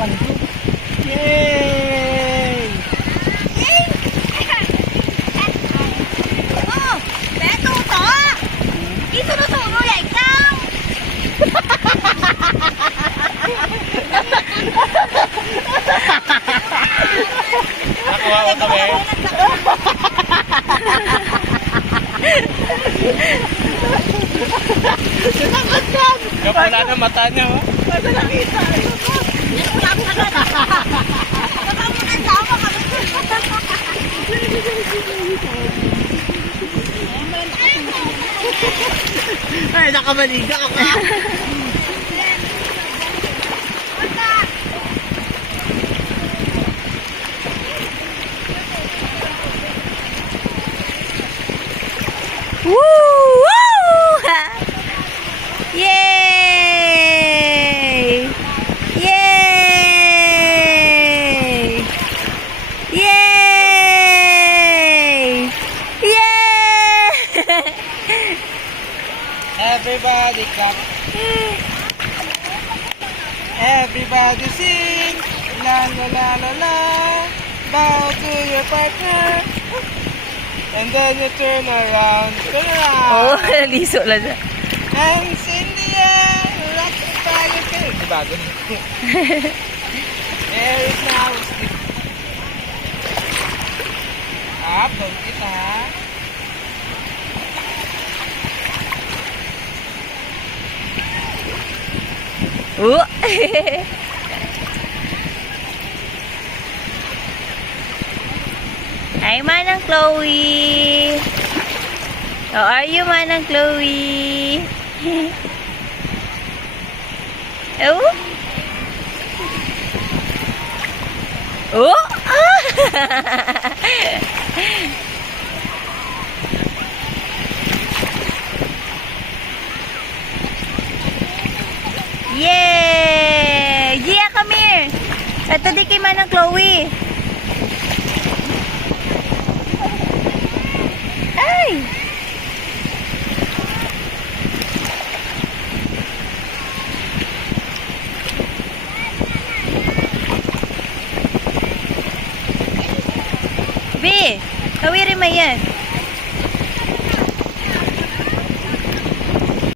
1, 2. Yay! Bé tu tổ Ý tôi nó thủ nuôi vậy không? Nakawawa kami. Kapula na mata niya. Oh. Ano nakita? Ay, nakabaliga ako. Woo! Woo! Yay! Yay! Yay! Yay! Everybody clap. Everybody sing. La la la la la. Bow to your partner. And then you turn around. Turn Oh, around. liso lang siya. Hands in the air. Rock the fire. Bago. There is now. Up. Don't kita. Oh. Hi, Manang Chloe. How are you, Manang Chloe? Oh. Oh. Yay! Gia, come here. Ito di kay Manang Chloe. Ay! B, kawiri mo yan.